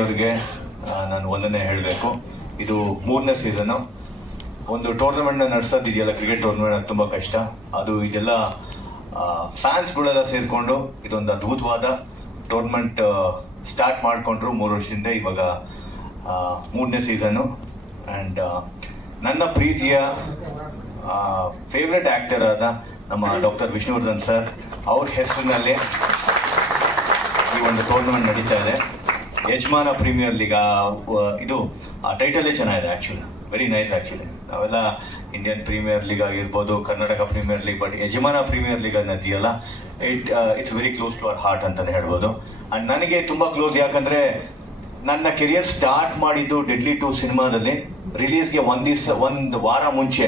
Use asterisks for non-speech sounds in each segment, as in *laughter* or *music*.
ಅವರಿಗೆ ನಾನು ಒಂದನ್ನೇ ಹೇಳಬೇಕು. ಇದು ಮೂರನೇ ಸೀಸನ್ ಒಂದು ಟೂರ್ನಮೆಂಟ್ ನಡೆಸೋದಿದೆಯಲ್ಲ ಕ್ರಿಕೆಟ್ ಟೂರ್ನಮೆಂಟ್ ತುಂಬಾ ಕಷ್ಟ. ಅದು ಇದೆಲ್ಲ ಫ್ಯಾನ್ಸ್ಗಳೆಲ್ಲ ಸೇರ್ಕೊಂಡು ಇದೊಂದು ಅದ್ಭುತವಾದ ಟೂರ್ನಮೆಂಟ್ ಸ್ಟಾರ್ಟ್ ಮಾಡಿಕೊಂಡ್ರು ಮೂರು ವರ್ಷದಿಂದ ಇವಾಗ ಮೂರನೇ ಸೀಸನ್ನು ಆ್ಯಂಡ್ ನನ್ನ ಪ್ರೀತಿಯ ಫೇವ್ರೆಟ್ ಆಕ್ಟರ್ ಆದ ನಮ್ಮ ಡಾಕ್ಟರ್ ವಿಷ್ಣುವರ್ಧನ್ ಸರ್, ಅವ್ರ ಹೆಸರಿನಲ್ಲಿ ಈ ಒಂದು ಟೂರ್ನಮೆಂಟ್ ನಡೀತಾ ಇದೆ. ಯಜಮಾನ ಪ್ರೀಮಿಯರ್ ಲೀಗ್ ಇದು ಟೈಟಲೇ ಚೆನ್ನಾಗಿದೆ ಆಕ್ಚುಲಿ ವೆರಿ ನೈಸ್ ಆಕ್ಚುಲಿ ನಾವೆಲ್ಲ ಇಂಡಿಯನ್ ಪ್ರೀಮಿಯರ್ ಲೀಗ್ ಆಗಿರ್ಬೋದು, Karnataka premier league but Yajamana premier league ಅನ್ನೋದಿಯಲ್ಲ it it's very close to our heart ಅಂತಾನೆ ಹೇಳ್ಬೋದು. ಅಂಡ್ ನನಗೆ ತುಂಬಾ ಕ್ಲೋಸ್ ಯಾಕಂದ್ರೆ, ನನ್ನ ಕೆರಿಯರ್ ಸ್ಟಾರ್ಟ್ ಮಾಡಿದ್ದು ಡೆಡ್ಲಿ ಟು ಸಿನಿಮಾದಲ್ಲಿ ರಿಲೀಸ್ಗೆ ಒಂದ್ ದಿವಸ, ಒಂದು ವಾರ ಮುಂಚೆ,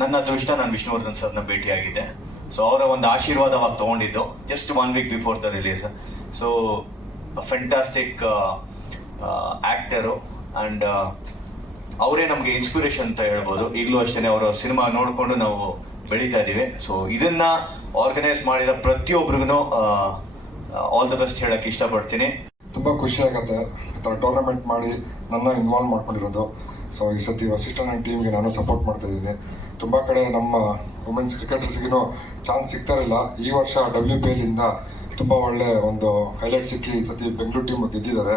ನನ್ನ ಅದೃಷ್ಟ ನಾನು ವಿಷ್ಣುವರ್ಧನ್ ಸರ್ನ ಭೇಟಿಯಾಗಿದ್ದೆ. ಸೊ ಅವರ ಒಂದು ಆಶೀರ್ವಾದವಾಗಿ ತಗೊಂಡಿದ್ದು just one week before the release so fantastic actor and ಅವರೇ ನಮಗೆ ಇನ್ಸ್ಪಿರೇಷನ್ ಅಂತ ಹೇಳ್ಬೋದು. ಈಗಲೂ ಅಷ್ಟೇ ಅವರ ಸಿನಿಮಾ ನೋಡಿಕೊಂಡು ನಾವು ಬೆಳೀತಾ ಇದೀವಿ. ಸೊ ಇದನ್ನ ಆರ್ಗನೈಸ್ ಮಾಡಿದ ಪ್ರತಿಯೊಬ್ಬರಿಗೂ ಆಲ್ ದ ಬೆಸ್ಟ್ ಹೇಳಕ್ ಇಷ್ಟಪಡ್ತೀನಿ. ತುಂಬ ಖುಷಿ ಆಗುತ್ತೆ. ಟೂರ್ನಮೆಂಟ್ ಮಾಡಿ ನನ್ನ ಇನ್ವಾಲ್ವ್ ಮಾಡ್ಕೊಂಡಿರೋದು. ಸೊ ಈ ಸತಿ ವಸಿಷ್ಠ ನನ್ನ ಟೀಮ್ಗೆ ನಾನು ಸಪೋರ್ಟ್ ಮಾಡ್ತಾ ಇದ್ದೀನಿ ತುಂಬ ಕಡೆ ನಮ್ಮ ವುಮೆನ್ಸ್ ಕ್ರಿಕೆಟರ್ಸ್ಗಿನೂ ಚಾನ್ಸ್ ಸಿಗ್ತಾ ಇರಲಿಲ್ಲ. ಈ ವರ್ಷ ಡಬ್ಲ್ಯೂ ಪಿ ಎಲ್ಲಿಂದ ತುಂಬ ಒಳ್ಳೆ ಒಂದು ಹೈಲೈಟ್ ಸಿಕ್ಕಿ ಈ ಸತಿ ಬೆಂಗಳೂರು ಟೀಮ್ ಗೆದ್ದಿದ್ದಾರೆ.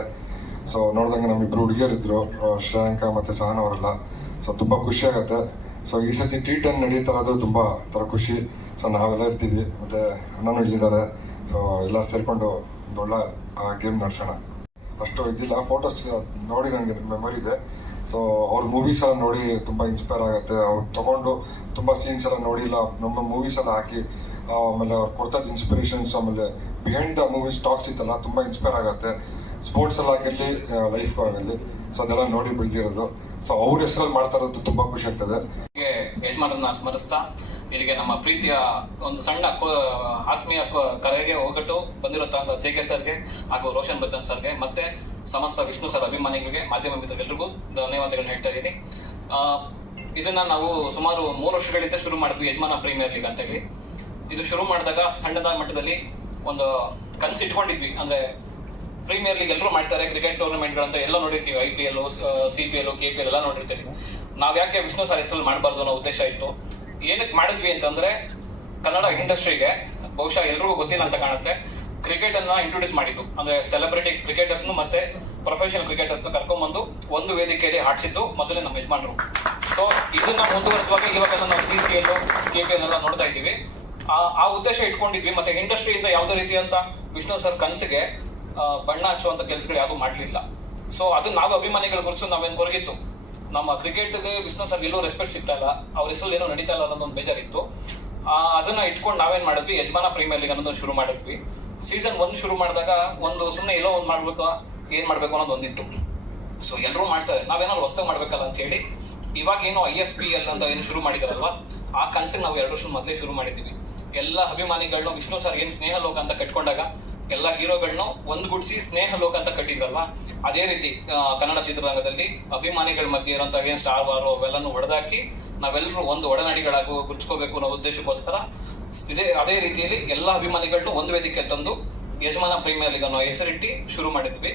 ಸೊ ನೋಡ್ದಂಗೆ ನಮ್ಮಿಬ್ರು ಹುಡುಗಿಯರು ಇದ್ರು ಶ್ರೇಯಾಂಕ ಮತ್ತು ಸಹನ ಅವರೆಲ್ಲ. ಸೊ ತುಂಬ ಖುಷಿ ಆಗುತ್ತೆ. ಸೊ ಈ ಸತಿ ಟಿ ಟೆನ್ ನಡೀತಾ ಇರೋದು ತುಂಬ ಥರ ಖುಷಿ. ಸೊ ನಾವೆಲ್ಲ ಇರ್ತೀವಿ ಮತ್ತು ಅಣ್ಣನೂ ಇಲ್ಲಿದ್ದಾರೆ. ಸೊ ಎಲ್ಲ ಸೇರಿಕೊಂಡು ಒಂದು ಒಳ್ಳೆ ಗೇಮ್ ನಡೆಸೋಣ. ಅಷ್ಟು ಇದಿಲ್ಲ ಫೋಟೋಸ್ ನೋಡಿ ನನಗೆ ಮೆಮೊರಿ ಇದೆ. ಸೊ ಅವ್ರ ಮೂವೀಸ್ ಎಲ್ಲ ನೋಡಿ ತುಂಬ ಇನ್ಸ್ಪೈರ್ ಆಗುತ್ತೆ. ಅವ್ರು ತಗೊಂಡು ತುಂಬ ಸೀನ್ಸ್ ಎಲ್ಲ ನೋಡಿಲ್ಲ. ನಮ್ಮ ಮೂವೀಸ್ ಎಲ್ಲ ಹಾಕಿ ಆ, ಆಮೇಲೆ ಅವ್ರು ಕೊಡ್ತದ ಇನ್ಸ್ಪಿರೇಷನ್ಸ್ ಆಮೇಲೆ ಬಿಹೈಂಡ್ ದ ಮೂವೀಸ್ ಟಾಕ್ಸ್ ಇತ್ತಲ್ಲ, ತುಂಬ ಇನ್ಸ್ಪೈರ್ ಆಗುತ್ತೆ. ಸ್ಪೋರ್ಟ್ಸ್ ಅಲ್ಲಿ ಆಗಿರಲಿ ಲೈಫ್ ಆಗಲಿ. ಸೊ ಅದೆಲ್ಲ ನೋಡಿ ಬೆಳ್ದಿರೋದು. ಸೊ ಅವ್ರ ಹೆಸರಲ್ಲಿ ಮಾಡ್ತಾ ಇರೋದು ತುಂಬ ಖುಷಿ ಆಗ್ತದೆ. ಯಜಮಾನರನ್ನ ಸ್ಮರಿಸ್ತಾ, ಇಲ್ಲಿಗೆ ನಮ್ಮ ಪ್ರೀತಿಯ ಒಂದು ಸಣ್ಣ ಆತ್ಮೀಯ ಕರೆಗೆ ಹೋಗಟ್ಟು ಬಂದಿರುವಂತಹ ಜೆ ಕೆ ಸರ್ಗೆ ಹಾಗೂ ರೋಷನ್ ಬಚ್ಚನ್ ಸರ್ಗೆ, ಮತ್ತೆ ಸಮಸ್ತ ವಿಷ್ಣು ಸರ್ ಅಭಿಮಾನಿಗಳಿಗೆ, ಮಾಧ್ಯಮ ಮಿತ್ರರೆಲ್ಲರಿಗೂ ಧನ್ಯವಾದಗಳನ್ನ ಹೇಳ್ತಾ ಇದ್ದೀನಿ. ಇದನ್ನ ನಾವು ಸುಮಾರು ಮೂರು ವರ್ಷಗಳಿಂದ ಶುರು ಮಾಡಿದ್ವಿ ಯಜಮಾನ ಪ್ರೀಮಿಯರ್ ಲೀಗ್ ಅಂತೇಳಿ. ಇದು ಶುರು ಮಾಡಿದಾಗ ಸಣ್ಣದ ಮಟ್ಟದಲ್ಲಿ ಒಂದು ಕನ್ಸ್ ಇಟ್ಕೊಂಡಿದ್ವಿ. ಅಂದ್ರೆ ಪ್ರೀಮಿಯರ್ ಲೀಗ್ ಎಲ್ಲರೂ ಮಾಡ್ತಾರೆ ಕ್ರಿಕೆಟ್ ಟೂರ್ನಮೆಂಟ್ಗಳಂತ ಎಲ್ಲ ನೋಡಿರ್ತೀವಿ. I P L C P L K P L ಎಲ್ಲ ನೋಡಿರ್ತೀವಿ. ನಾವ್ ಯಾಕೆ ವಿಷ್ಣು ಸರ್ ಹೆಸರಲ್ಲಿ ಮಾಡಬಾರ್ದು ಅನ್ನೋ ಉದ್ದೇಶ ಇತ್ತು. ಏನಕ್ಕೆ ಮಾಡಿದ್ವಿ ಅಂತಂದ್ರೆ ಕನ್ನಡ ಇಂಡಸ್ಟ್ರಿಗೆ ಬಹುಶಃ ಎಲ್ರಿಗೂ ಗೊತ್ತಿಲ್ಲ ಅಂತ ಕಾಣುತ್ತೆ. ಕ್ರಿಕೆಟ್ ಅನ್ನ ಇಂಟ್ರೊಡ್ಯೂಸ್ ಮಾಡಿದ್ದು. ಅಂದ್ರೆ ಸೆಲೆಬ್ರಿಟಿ ಕ್ರಿಕೆಟರ್ಸ್ ಮತ್ತೆ ಪ್ರೊಫೆಷನಲ್ ಕ್ರಿಕೆಟರ್ಸ್ ಕರ್ಕೊಂಡ್ಬಂದು ಒಂದು ವೇದಿಕೆಯಲ್ಲಿ ಆಡಿಸಿದ್ದು ಮೊದಲೇ ನಮ್ಮ ಯಜಮಾನರು. ಸೊ ಇದನ್ನ ಮುಂದುವರೆದವಾಗಿ ಇವಾಗ ನಾವು C C L K P L ಎಲ್ಲ ನೋಡ್ತಾ ಇದ್ದೀವಿ. ಆ ಉದ್ದೇಶ ಇಟ್ಕೊಂಡಿದ್ವಿ. ಮತ್ತೆ ಇಂಡಸ್ಟ್ರಿಯಿಂದ ಯಾವುದೇ ರೀತಿಯಂತ ವಿಷ್ಣು ಸರ್ ಕನಸಿಗೆ ಬಣ್ಣ ಹಚ್ಚುವಂತ ಕೆಲಸಗಳು ಯಾವುದು ಮಾಡಲಿಲ್ಲ. ಸೊ ಅದು ನಾವು ಅಭಿಮಾನಿಗಳ ಗುರುಸು ನಾವೇನು ಕೊರಗಿತ್ತು ನಮ್ಮ ಕ್ರಿಕೆಟ್ಗೆ ವಿಷ್ಣು ಸರ್ ಎಲ್ಲೂ ರೆಸ್ಪೆಕ್ಟ್ ಸಿಗ್ತಾ ಇಲ್ಲ. ಅವ್ರ ಹೆಸರು ಏನೋ ನಡೀತಾ ಇಲ್ಲ ಅನ್ನೋದೊಂದು ಬೇಜಾರಿತ್ತು. ಅದನ್ನ ಇಟ್ಕೊಂಡು ನಾವೇನ್ ಮಾಡಿದ್ವಿ? ಯಜಮಾನ ಪ್ರೀಮಿಯರ್ ಲೀಗ್ ಅನ್ನೋದನ್ನ ಶುರು ಮಾಡಿದ್ವಿ. ಸೀಸನ್ ಒಂದ್ ಶುರು ಮಾಡಿದಾಗ ಒಂದು ಸುಮ್ಮನೆ ಎಲ್ಲೋ ಒಂದು ಮಾಡ್ಬೇಕು, ಏನ್ ಮಾಡ್ಬೇಕು ಅನ್ನೋದು ಒಂದಿತ್ತು. ಸೊ ಎಲ್ಲರೂ ಮಾಡ್ತಾರೆ. ನಾವೇನಾದ್ರು ಹೊಸ ಮಾಡ್ಬೇಕಲ್ಲ ಅಂತ ಹೇಳಿ, ಇವಾಗ ಏನು ಐ ಎಸ್ ಪಿ ಎಲ್ ಅಂತ ಏನು ಶುರು ಮಾಡಿದಾರಲ್ವಾ? ಆ ಕನ್ಸಿಗೆ ನಾವು ಎರಡು ವರ್ಷ ಮೊದಲೇ ಶುರು ಮಾಡಿದ್ದೀವಿ. ಎಲ್ಲ ಅಭಿಮಾನಿಗಳನ್ನ ವಿಷ್ಣು ಸರ್ ಏನ್ ಸ್ನೇಹ ಲೋಕ ಅಂತ ಕಟ್ಕೊಂಡಾಗ, ಎಲ್ಲ ಹೀರೋಗಳನ್ನ ಒಂದ್ಗೂಡಿಸಿ ಸ್ನೇಹ ಲೋಕ ಅಂತ ಕಟ್ಟಿದ್ರಲ್ವಾ? ಅದೇ ರೀತಿ ಕನ್ನಡ ಚಿತ್ರರಂಗದಲ್ಲಿ ಅಭಿಮಾನಿಗಳ ಮಧ್ಯೆ ಇರುವಂತ ಅಗೇನ್ ಸ್ಟಾರ್ ವಾರ್ ಅವೆಲ್ಲನೂ ಹೊಡೆದಾಕಿ ನಾವೆಲ್ಲರೂ ಒಂದು ಒಡನಾಡಿಗಳಾಗಿ ಗುರ್ಚ್ಕೋಬೇಕು ಅನ್ನೋ ಉದ್ದೇಶಕ್ಕೋಸ್ಕರ ಇದೇ, ಅದೇ ರೀತಿಯಲ್ಲಿ ಎಲ್ಲ ಅಭಿಮಾನಿಗಳನ್ನೂ ಒಂದು ವೇದಿಕೆಯಲ್ಲಿ ತಂದು ಯಜಮಾನ ಪ್ರೀಮಿಯರ್ ಲೀಗ್ ಅನ್ನೋ ಹೆಸರಿಟ್ಟು ಶುರು ಮಾಡಿದ್ವಿ.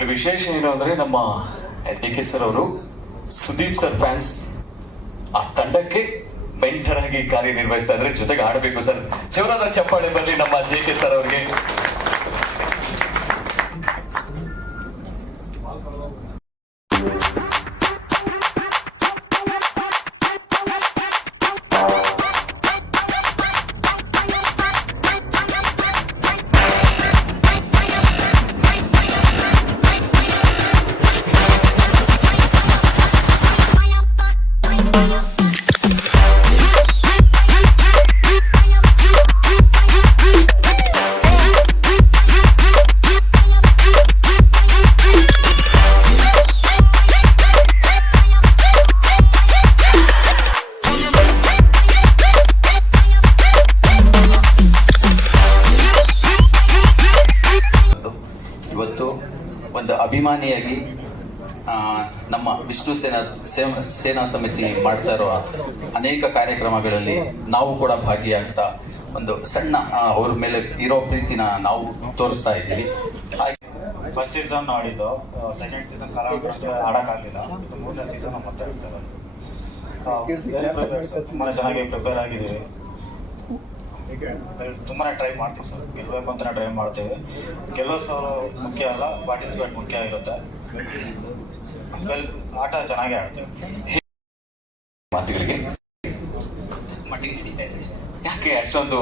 ಇಲ್ಲಿ ವಿಶೇಷ ಏನು ಅಂದ್ರೆ ನಮ್ಮ ಡಿ ಕೆ ಸರ್ ಅವರು ಸುದೀಪ್ ಸರ್ ಫ್ಯಾನ್ಸ್ ಆ ತಂಡಕ್ಕೆ ಮೆಂಟರ್ ಆಗಿ ಕಾರ್ಯನಿರ್ವಹಿಸ್ತಾ ಇದ್ರೆ ಜೊತೆಗೆ ಆಡಬೇಕು ಸರ್. ಜೋರಾದ ಚಪ್ಪಾಳೆ ಬರಲಿ ನಮ್ಮ ಜೆ ಕೆ ಸರ್ ಅವ್ರಿಗೆ. ಅಭಿಮಾನಿಯಾಗಿ ನಮ್ಮ ವಿಷ್ಣು ಸೇನಾ ಸೇನಾ ಸೇನಾ ಸಮಿತಿ ಮಾಡ್ತಾ ಇರುವ ಅನೇಕ ಕಾರ್ಯಕ್ರಮಗಳಲ್ಲಿ ನಾವು ಕೂಡ ಭಾಗಿಯಾಗ್ತಾ ಒಂದು ಸಣ್ಣ ಅವ್ರ ಮೇಲೆ ಇರೋ ಪ್ರೀತಿನ ನಾವು ತೋರಿಸ್ತಾ ಇದ್ದೀವಿ. ಹಾಗೆ ಫಸ್ಟ್ ಸೀಸನ್ ಆಡಿದ್ದು ಸೆಕೆಂಡ್ ಸೀಸನ್ ಆಡೋಕ್ಕಾಗಲಿಲ್ಲ. ಮೂರನೇ ಸೀಸನ್ ಮತ್ತೆ ಆಡ್ತಾರೆ ತುಂಬಾ ಚೆನ್ನಾಗಿ ಪ್ರಿಪೇರ್ ಆಗಿದ್ದೀವಿ. ತುಂಬಾ ಟ್ರೈ ಮಾಡ್ತೀವಿ ಸರ್. ಗೆಲ್ಲಬೇಕು ಅಂತಲೇ ಟ್ರೈ ಮಾಡ್ತೀವಿ. ಸೋ ಮುಖ್ಯ ಅಲ್ಲ ಪಾರ್ಟಿಸಿಪೇಟ್ ಮುಖ್ಯ ಇರುತ್ತೆ. ವೆಲ್ ಆಟ ಚೆನ್ನಾಗಿ ಆಡ್ತೀವಿ. ಮಾತುಗಳಿಗೆ? ಮಟ್ಟಿಗೆ ನಡೀತಾ ಇದೆ ಸರ್. ಯಾಕೆ ಅಷ್ಟೊಂದು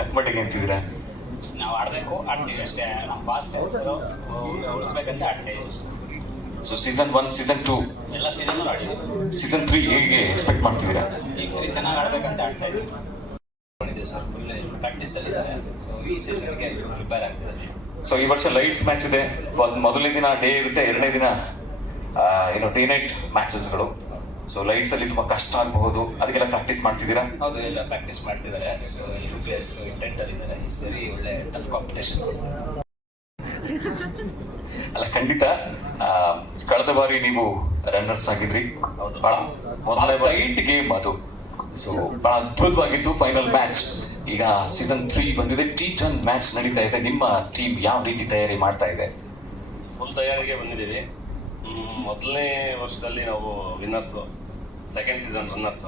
ತಕ್ಕಮಟ್ಟಿಗೆ ಅಂತಿದ್ದೀರಾ ನಾವು ಆಡಬೇಕು ಆಡ್ತೀವಿ ಅಷ್ಟೇ. ನಮ್ಮ ಬಾಸ್ ಹೆಸರು ಉಳಿಸ್ಬೇಕಂತ ಆಡ್ತಾ ಅಷ್ಟೇ. So season one season two ಎಲ್ಲ ಸೀಸನ್ ಆಡಿದ್ದೀವಿ. ಸೀಸನ್ ತ್ರೀ ಹೇಗೆ ಎಕ್ಸ್ಪೆಕ್ಟ್ ಮಾಡ್ತಿದ್ದೀರಾ? ಈಗ ಸರಿ ಚೆನ್ನಾಗಿ ಆಡ್ಬೇಕಂತ ಆಡ್ತಾ ಇದೀವಿ ಇದೆ ಸರ್ ಫುಲ್ ಪ್ರಾಕ್ಟೀಸ್ ಸೊ ಈ ಸೀಸನ್ಗೆ ಪ್ರಿಪೇರ್ ಆಗ್ತಿದ್ದಾರೆ. ಸೊ ಈ ವರ್ಷ ಲೈಟ್ಸ್ ಮ್ಯಾಚ್ ಇದೆ. ಮೊದಲನೇ ದಿನ ಡೇ ಇರುತ್ತೆ. ಎರಡನೇ ದಿನ ಏನು ಡೇ ನೈಟ್ ಮ್ಯಾಚಸ್ಗಳು ಸೊ ಲೈಟ್ಸ್ ಅಲ್ಲಿ ತುಂಬಾ ಕಷ್ಟ ಆಗಬಹುದು. ಅದಕ್ಕೆಲ್ಲ ಪ್ರಾಕ್ಟೀಸ್ ಮಾಡ್ತಿದ್ದೀರಾ? ಹೌದು ಎಲ್ಲ ಪ್ರಾಕ್ಟೀಸ್ ಮಾಡ್ತಿದ್ದಾರೆ. ಸೊ ಎಲ್ಲರೂ ಪ್ಲೇಯರ್ಸ್ ಇಂಟೆಂಟ್ ಅಲ್ಲಿ ಇದ್ದಾರೆ. ಈ ಸರಿ ಒಳ್ಳೆ ಟಫ್ ಕಾಂಪಿಟೇಷನ್ *laughs* ಅಲ್ಲ ಖಂಡಿತ ಕಳೆದ ಬಾರಿ ನೀವು ರನ್ನರ್ಸ್ ಆಗಿದ್ರಿ. ಹೌದು. ಬಹಳ ಮೊದಲ ಟೈಟ್ ಗೇಮ್ ಅದು. ಸೊ ಬಹಳ ಅದ್ಭುತವಾಗಿತ್ತು ಫೈನಲ್ ಮ್ಯಾಚ್ ಈಗ ಸೀಸನ್ ತ್ರೀ ಬಂದಿದೆ. ಟಿ ಟನ್ ಮ್ಯಾಚ್ ನಡೀತಾ ಇದೆ. ನಿಮ್ಮ ಟೀಮ್ ಯಾವ ರೀತಿ ತಯಾರಿ ಮಾಡ್ತಾ ಇದೆ? ಫುಲ್ ತಯಾರಿಗೆ ಬಂದಿದ್ದೀವಿ. ಮೊದಲನೇ ವರ್ಷದಲ್ಲಿ ನಾವು ವಿನ್ನರ್ಸು ಸೆಕೆಂಡ್ ಸೀಸನ್ ರನ್ನರ್ಸ್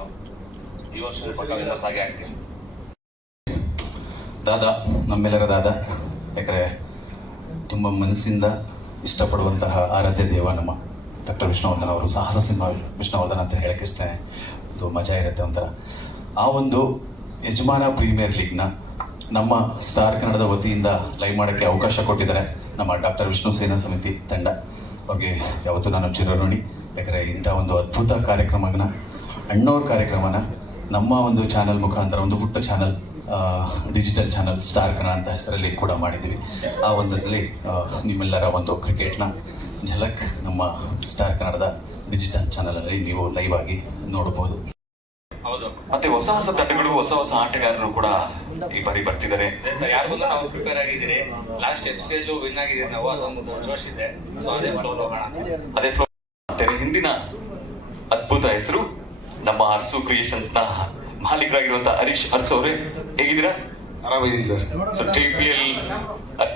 ಈ ವರ್ಷ ಪಕ್ಕ ವಿನ್ನರ್ಸ್ ಆಗೇ ಆಗ್ತೀವಿ. ದಾದಾ ನಮ್ಮೆಲ್ಲರ ದಾದ ಯಾಕಂದರೆ ತುಂಬ ಮನಸ್ಸಿಂದ ಇಷ್ಟಪಡುವಂತಹ ಆರಾಧ್ಯ ದೇವ ನಮ್ಮ ಡಾಕ್ಟರ್ ವಿಷ್ಣುವರ್ಧನ್ ಅವರು ಸಾಹಸ ಸಿಂಹ ವಿಷ್ಣುವರ್ಧನ್ ಅಂತ ಹೇಳಕ್ಕೆ ಇಷ್ಟ ಒಂದು ಮಜಾ ಇರುತ್ತೆ ಒಂಥರ. ಆ ಒಂದು ಯಜಮಾನ ಪ್ರೀಮಿಯರ್ ಲೀಗ್ನ ನಮ್ಮ ಸ್ಟಾರ್ ಕನ್ನಡದ ವತಿಯಿಂದ ಲೈವ್ ಮಾಡೋಕ್ಕೆ ಅವಕಾಶ ಕೊಟ್ಟಿದ್ದಾರೆ ನಮ್ಮ ಡಾಕ್ಟರ್ ವಿಷ್ಣು ಸೇನಾ ಸಮಿತಿ ತಂಡ. ಅವ್ರಿಗೆ ಯಾವತ್ತೂ ನಾನು ಚಿರಋಣಿ. ಯಾಕಂದರೆ ಇಂಥ ಒಂದು ಅದ್ಭುತ ಕಾರ್ಯಕ್ರಮನ ಅಣ್ಣವ್ರ ಕಾರ್ಯಕ್ರಮನ ನಮ್ಮ ಒಂದು ಚಾನಲ್ ಮುಖಾಂತರ, ಒಂದು ಪುಟ್ಟ channel digital channel star Kannada ಅಂತ ಹೆಸರಲ್ಲಿ ಕೂಡ ಮಾಡಿದ್ದೀವಿ. ಆ ಒಂದರಲ್ಲಿ ನಿಮ್ಮೆಲ್ಲರ ಒಂದು ಕ್ರಿಕೆಟ್ನ ಝಲಕ್ ನಮ್ಮ ಸ್ಟಾರ್ ಕನ್ನಡದ ಡಿಜಿಟಲ್ ಚಾನಲಲ್ಲಿ ನೀವು ಲೈವ್ ಆಗಿ ನೋಡಬಹುದು. ಹೌದು ಮತ್ತೆ ಹೊಸ ಹೊಸ ತಂಡಗಳು ಹೊಸ ಹೊಸ ಆಟಗಾರರು ಕೂಡ ಈ ಬಾರಿ ಬರ್ತಿದ್ದಾರೆ. ಸರ್ ಯಾರು ಬಂದು ನಾವು ಪ್ರಿಪೇರ್ ಆಗಿದ್ದೀರಿ. ಲಾಸ್ಟ್ ಎಫ್ ಸಿ ವಿನ್ ಆಗಿದ್ದೀರಿ ನಾವು ಅದೊಂದು ಜೋಶ್ ಇದೆ. ಸೊ ಅದೇ ಫ್ಲೋ ಹೋಗೋಣ ಅದೇ ಫ್ಲೋ ಹಿಂದಿನ ಅದ್ಭುತ ಹೆಸರು ನಮ್ಮ ಅರ್ಸು ಕ್ರಿಯೇಷನ್ಸ್ನ ಮಾಲೀಕರಾಗಿರುವಂತ ಹರೀಶ್ ಅರ್ಸು ಅವರೇ ಹೇಗಿದ್ದೀರಾ? ಆರಾಮಿದ್ದೀನಿ sir. So T P L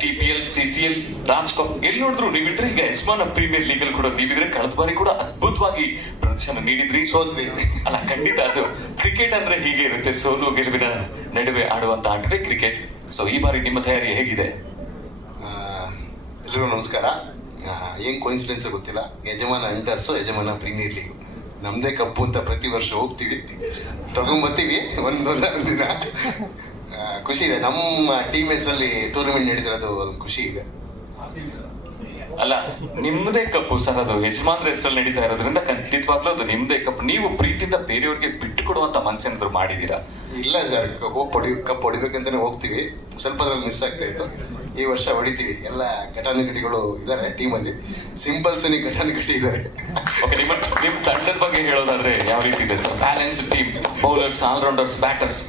T P L C C L Raj cup ಎಲ್ಲಿ ನೋಡಿದ್ರು ನೀವಿದ್ರೆ ಈಗ ಯಜಮಾನ ಪ್ರೀಮಿಯರ್ ಲೀಗ್ ಅಲ್ಲಿ ಕೂಡ ನೀವಿದ್ರೆ ಕಳೆದ ಬಾರಿ ಕೂಡ ಅದ್ಭುತವಾಗಿ ಪ್ರದರ್ಶನ ನೀಡಿದ್ರಿ. ಸೋತ್ವಿ. ಅಲ್ಲ ಖಂಡಿತ ಅದು. ಕ್ರಿಕೆಟ್ ಅಂದ್ರೆ ಹೀಗೆ ಇರುತ್ತೆ. ಸೋಲು ಗೆಲುವಿನ ನಡುವೆ ಆಡುವಂತ ಆಟವೇ ಕ್ರಿಕೆಟ್ ಸೊ ಈ ಬಾರಿ ನಿಮ್ಮ ತಯಾರಿ ಹೇಗಿದೆ? ಆ, ಎಲ್ರಿಗೂ ನಮಸ್ಕಾರ. ಏನ್ ಕೋಇನ್ಸಿಡೆನ್ಸ್ ಗೊತ್ತಿಲ್ಲ. ಯಜಮಾನ ಇಂಟರ್ಸ್ ಯಜಮಾನ ಪ್ರೀಮಿಯರ್ ಲೀಗ್ ನಮ್ದೇ ಕಪ್ಪು ಅಂತ ಪ್ರತಿ ವರ್ಷ ಹೋಗ್ತೀವಿ. ತಗೊಂಬತ್ತೀವಿ ಒಂದೊಂದು ದಿನ. ಖುಷಿ ಇದೆ. ನಮ್ಮ ಟೀಮ್ ಹೆಸರಲ್ಲಿ ಟೂರ್ನಮೆಂಟ್ ನಡೀತಿರೋದು ಒಂದು ಖುಷಿ ಇದೆ. ಅಲ್ಲ ನಿಮ್ದೇ ಕಪ್ಪು ಸರ್ ಅದು ಯಜಮಾನ್ರ ಹೆಸರಲ್ಲಿ ನಡೀತಾ ಇರೋದ್ರಿಂದ ಖಂಡಿತವಾಗ್ಲೂ ಅದು ನಿಮ್ದೇ ಕಪ್ ನೀವು ಪ್ರೀತಿಯಿಂದ ಬೇರೆಯವ್ರಿಗೆ ಬಿಟ್ಟು ಕೊಡುವಂತ ಮನ್ಸೇನಾದ್ರು ಮಾಡಿದೀರಾ? ಇಲ್ಲ ಸರ್ ಹೋಗಿ ಹೊಡಿ ಕಪ್ ಹೊಡಿಬೇಕಂತಾನೆ ಹೋಗ್ತೀವಿ. ಸ್ವಲ್ಪ ಅದ್ರಲ್ಲಿ ಮಿಸ್ ಆಗ್ತಾ ಇತ್ತು. ಈ ವರ್ಷ ಹೊಡಿತೀವಿ. ಎಲ್ಲ ಘಟಾನುಘಟಿಗಳು ಇದ್ದಾರೆ ಟೀಮಲ್ಲಿ ಸಿಂಪಲ್ ಸುನಿ ಘಟಾನುಘಟಿ ಇದ್ದಾರೆ. ಓಕೆ ನಿಮ್ಮ ನಿಮ್ ತಂಡದ ಬಗ್ಗೆ ಹೇಳೋದಾದ್ರೆ ಯಾವ ರೀತಿ ಇದೆ sir? Balance team bowlers allrounders batters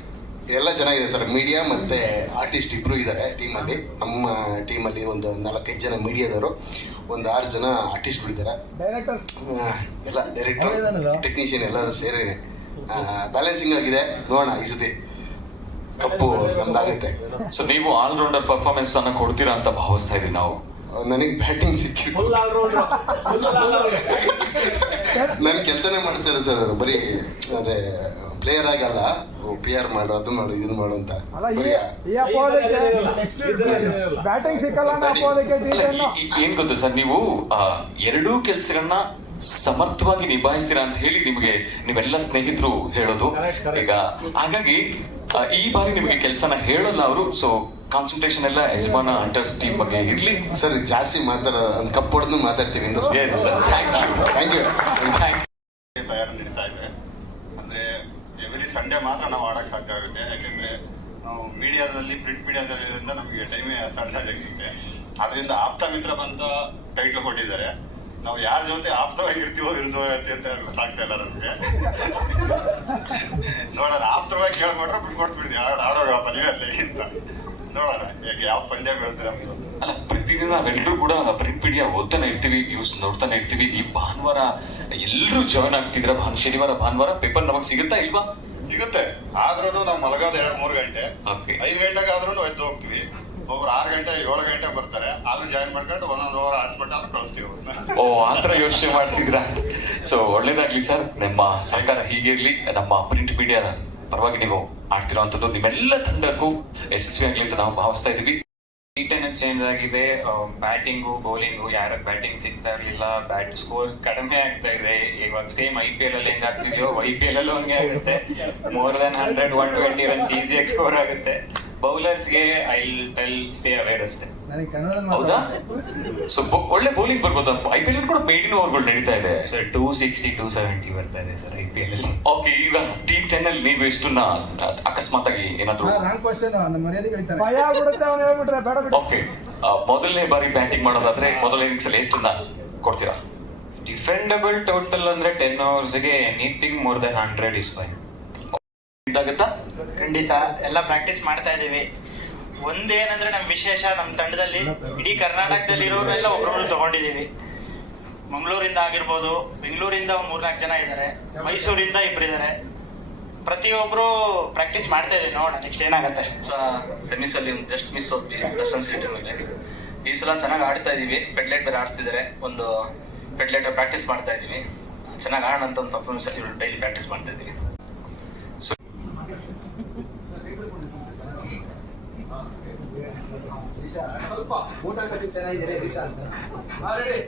ಎಲ್ಲ ಚೆನ್ನಾಗಿದೆ ಸರ್. ಮೀಡಿಯಾ ಮತ್ತೆ ಆರ್ಟಿಸ್ಟ್ ಇಬ್ರು ಇದ್ದಾರೆ ಟೀಮಲ್ಲಿ ನಮ್ಮ ಟೀಮಲ್ಲಿ ಒಂದು ನಾಲ್ಕೈದು ಜನ ಮೀಡಿಯಾದವರು ಒಂದು ಆರು ಜನ ಆರ್ಟಿಸ್ಟ್ಗಳಿದ್ದಾರೆ ಎಲ್ಲ ಡೈರೆಕ್ಟರ್ ಟೆಕ್ನಿಷಿಯನ್ ಎಲ್ಲರೂ ಸೇರಿನೇ ಬ್ಯಾಲೆನ್ಸಿಂಗ್ ಆಗಿದೆ. ನೋಡೋಣ ಈ ಸತಿ. ಕಪ್ಪು ನಮ್ದಾಗುತ್ತೆ. ಸೊ ನೀವು ಆಲ್ರೌಂಡರ್ ಪರ್ಫಾರ್ಮೆನ್ಸ್ ಅನ್ನ ಕೊಡ್ತೀರಾ ಅಂತ ಭಾವಿಸ್ತಾ ಇದೀವಿ ನಾವು? ನನಗೆ ಬ್ಯಾಟಿಂಗ್ ಸಿಕ್ಕಿತ್ತು. ನಾನು ಕೆಲಸನೇ ಮಾಡಿಸ್ತಾರೆ ಸರ್ ಅವರು. ಬರೀ ಅದೇ ಪ್ಲೇಯರ್ ಆಗಲ್ಲ. ಪಿ ಆರ್ ಮಾಡು ಅದು ಮಾಡು ಇದು ಮಾಡು ಅಂತ. ಬರೀ ಈ ಅಪೋದಕ್ಕೆ ಬ್ಯಾಟಿಂಗ್ ಸಿಕ್ಕಲ್ಲ ಅನ್ನೋ. ಅಪೋದಕ್ಕೆ ಏನ್ ಗೊತ್ತಾ ಸರ್ ನೀವು ಆ, ಎರಡೂ ಕೆಲಸಗಳನ್ನ ಸಮರ್ಥವಾಗಿ ನಿಭಾಯಿಸ್ತೀರಾ ಅಂತ ಹೇಳಿ ನಿಮಗೆ ನೀವೆಲ್ಲ ಸ್ನೇಹಿತರು ಹೇಳೋದು. ಈಗ ಹಾಗಾಗಿ ಈ ಬಾರಿ ನಿಮಗೆ ಕೆಲಸನ ಹೇಳಲ್ಲ ಅವರು ಸೊ ಕಾನ್ಸಂಟ್ರೇಷನ್ ಎಲ್ಲ ಯಜಮಾನ ಅಂಟರ್ಸ್ ಟೀಮ್ ಬಗ್ಗೆ ಇರ್ಲಿ. ಸರ್ ಜಾಸ್ತಿ ಮಾತಾಡ ಕಪ್ಪು ಕಪ್ ಹೊಡೆದು ಮಾತಾಡ್ತೀವಿ ಯು ಥ್ಯಾಂಕ್ ಯು ಥ್ಯಾಂಕ್ ತಯಾರಿ ನಡೀತಾ ಇದೆ ಅಂದ್ರೆ ಎವ್ರಿ ಸಂಡೇ ಮಾತ್ರ ನಾವು ಆಡಕ್ಕೆ ಸಾಧ್ಯ ಆಗುತ್ತೆ. ಯಾಕೆಂದ್ರೆ, ನಾವು ಮೀಡಿಯಾದಲ್ಲಿ ಪ್ರಿಂಟ್ ಮೀಡಿಯಾದಲ್ಲಿರೋದ್ರಿಂದ ನಮಗೆ ಟೈಮೇ ಸಾಧ್ಯ ಅದರಿಂದ ಆಪ್ತ ಮಿತ್ರ ಬಂತ ಟೈಟ್ಲ್ ಕೊಟ್ಟಿದ್ದಾರೆ. ನಾವು ಯಾರ ಜೊತೆ ಆಪ್ತವಾಗಿರ್ತೀವೋ ಇಲ್ದೋ ಅಂತ ಗೊತ್ತಾಗ್ತಾ ಇಲ್ಲ ನಮಗೆ. ನೋಡೋಣ, ಆಪ್ತವಾಗಿ ಕೇಳ್ಕೊಟ್ರೆ ಬಿಟ್ಕೊಟ್ಟು ಬಿಡ್ತೀವಿ ಆಡ ಆಡೋಗಪ್ಪ ನೀವೇ ಅಂತ. ನೋಡೋಣ ಈಗ ಯಾವ ಪಂದ್ಯ ಬೀಳ್ತಾರೆ ಅಂತ ಅಲ್ಲ, ಪ್ರತಿದಿನ ನಾವೆಲ್ಲರೂ ಕೂಡ ಪ್ರಿಂಟ್ ಮೀಡಿಯಾ ಓದ್ತಾನೆ ಇರ್ತೀವಿ ನ್ಯೂಸ್ ನೋಡ್ತಾನೆ ಇರ್ತೀವಿ. ಈ ಭಾನುವಾರ ಎಲ್ಲರೂ ಜಾಯ್ನ್ ಆಗ್ತಿದ್ರ ಭಾನು ಶನಿವಾರ, ಭಾನುವಾರ ಪೇಪರ್ ನಮಗ್ ಸಿಗುತ್ತಾ ಇಲ್ವಾ? ಸಿಗುತ್ತೆ. ಆದ್ರೂ ನಾವು ಮಲಗೋದು ಎರಡ್ ಮೂರ್ ಗಂಟೆ. ಐದ್ ಗಂಟೆಗೆ ಆದ್ರೂ ಎದ್ದು ಹೋಗ್ತೀವಿ. ಒಬ್ರು ಆರು ಗಂಟೆ ಏಳು ಗಂಟೆ ಬರ್ತಾರೆ. ಆದ್ರೂ ಜಾಯಿನ್ ಮಾಡ್ಕೊಂಡು ಒಂದೊಂದು ಓವರ್ ಆಡ್ಸ್ಬಿಟ್ಟು ಆದ್ರೂ ಕಳಿಸ್ತೀವಿ ಓ ಆತರ ಯೋಚನೆ ಮಾಡ್ತಿದ್ರ ಸೊ ಒಳ್ಳೇದಾಗ್ಲಿ ಸರ್ ನಿಮ್ಮ ಸಹಕಾರ ಹೀಗಿರ್ಲಿ ನಮ್ಮ ಪ್ರಿಂಟ್ ಮೀಡಿಯಾ ಪರವಾಗಿ ನೀವು ಆಡ್ತಿರೋಂಥದ್ದು ನಿಮ್ಮೆಲ್ಲ ತಂಡಕ್ಕೂ ಯಶಸ್ವಿ ಆಗ್ಲಿ ಅಂತ ನಾವು ಭಾವಿಸ್ತಾ ಇದೀವಿ ಈಟನ್ನು ಚೇಂಜ್ ಆಗಿದೆ ಬ್ಯಾಟಿಂಗು ಬೌಲಿಂಗು ಯಾರ ಬ್ಯಾಟಿಂಗ್ ಸಿಗ್ತಾ ಇರ್ಲಿಲ್ಲ ಬ್ಯಾಟ್ ಸ್ಕೋರ್ ಕಡಿಮೆ ಆಗ್ತಾ ಇದೆ. ಇವಾಗ ಸೇಮ್ ಐ ಪಿ ಎಲ್ ಅಲ್ಲಿ ಹೆಂಗ್ ಆಗ್ತಿದ್ಯೋ ಐ ಪಿ ಎಲ್ ಅಲ್ಲೂ ಹಂಗೆ ಆಗುತ್ತೆ. More than hundred one twenty runs ಈಸಿಯಾಗಿ ಸ್ಕೋರ್ ಆಗುತ್ತೆ. ಬೌಲರ್ಸ್ಗೆ ಐ ಟೆಲ್ ಸ್ಟೇ ಅವೇರ್ ಅಷ್ಟೇ. ಹೌದಾ? ಸೊ ಒಳ್ಳೆ ಬೌಲಿಂಗ್ ಬರ್ಬೋದು. ಐ ಪಿ ಎಲ್ ಕೂಡ ಮೇಡಿನ ಓವರ್ಗಳು ನಡೀತಾ ಇದೆ. Sir two sixty two seventy ಬರ್ತಾ ಇದೆ ಸರ್ ಐ ಪಿ ಎಲ್ ಅಲ್ಲಿ. ಓಕೆ ಈಗ ಟೀಮ್ ಟೆನ್ ಅಲ್ಲಿ ನೀವು ಎಷ್ಟನ್ನ ಅಕಸ್ಮಾತ್ ಆಗಿ ಏನಾದ್ರು ಭಯ ಆಗ್ಬಿಡುತ್ತೆ ಅವ್ನು ಹೇಳ್ಬಿಟ್ರೆ ಬೇಡ ಬಿಡು. ಓಕೆ ಮೊದಲನೇ ಬಾರಿ ಬ್ಯಾಟಿಂಗ್ ಮಾಡೋದಾದ್ರೆ ಮೊದಲ ಇನ್ನಿಂಗ್ಸ್ ಅಲ್ಲಿ ಎಷ್ಟನ್ನ ಕೊಡ್ತೀರಾ? ಡಿಫೆಂಡಬಲ್ ಟೋಟಲ್ ಅಂದ್ರೆ ten ಅವರ್ಸ್ಗೆ anything more than hundred is fine ಇದಾಗತ್ತಾ? ಖಂಡಿತ. ಎಲ್ಲ ಪ್ರಾಕ್ಟೀಸ್ ಮಾಡ್ತಾ ಇದ್ದೀವಿ. ಒಂದೇನಂದ್ರೆ ನಮ್ ವಿಶೇಷ, ನಮ್ ತಂಡದಲ್ಲಿ ಇಡೀ ಕರ್ನಾಟಕದಲ್ಲಿ ಇರೋರೆಲ್ಲ ಒಬ್ರೊಬ್ರು ತಗೊಂಡಿದೀವಿ ಮಂಗಳೂರಿಂದ ಆಗಿರ್ಬೋದು, ಬೆಂಗಳೂರಿಂದ ಒಂದ್ ಮೂರ್ನಾಲ್ಕು ಜನ ಇದ್ದಾರೆ. ಮೈಸೂರಿಂದ ಇಬ್ರು ಇದ್ದಾರೆ. ಪ್ರತಿಯೊಬ್ರು ಪ್ರಾಕ್ಟೀಸ್ ಮಾಡ್ತಾ ಇದೀವಿ ನೋಡ ನೆಕ್ಸ್ಟ್ ಏನಾಗುತ್ತೆ? ಸೆಮಿಸ್ ಅಲ್ಲಿ ಜಸ್ಟ್ ಮಿಸ್ ಹೋದ್ವಿ ದರ್ಶನ್ ಸೀಟ್ ಮೇಲೆ ಈ ಸಲ ಚೆನ್ನಾಗಿ ಆಡ್ತಾ ಇದೀವಿ ಫೆಡ್ಲೈಟ್ ಬೇರೆ ಆಡ್ತಿದ್ದಾರೆ ಒಂದು ಫೆಡ್ಲೈಟ್ ಪ್ರಾಕ್ಟೀಸ್ ಮಾಡ್ತಾ ಇದೀವಿ ಚೆನ್ನಾಗಿ ಆಡೋಣ ಅಂತ ಒಂದು ಪರ್ಫಾರ್ಮೆನ್ಸ್ ಅಲ್ಲಿ ಡೈಲಿ ಪ್ರಾಕ್ಟೀಸ್ ಮಾಡ್ತಾ ಇದೀವಿ ಊಟ ಕಟ್ಟಿಂಗ್ ಚೆನ್ನಾಗಿದೆ ದಿಶಾ ಅಂತ? ಆಲ್ರೆಡಿ.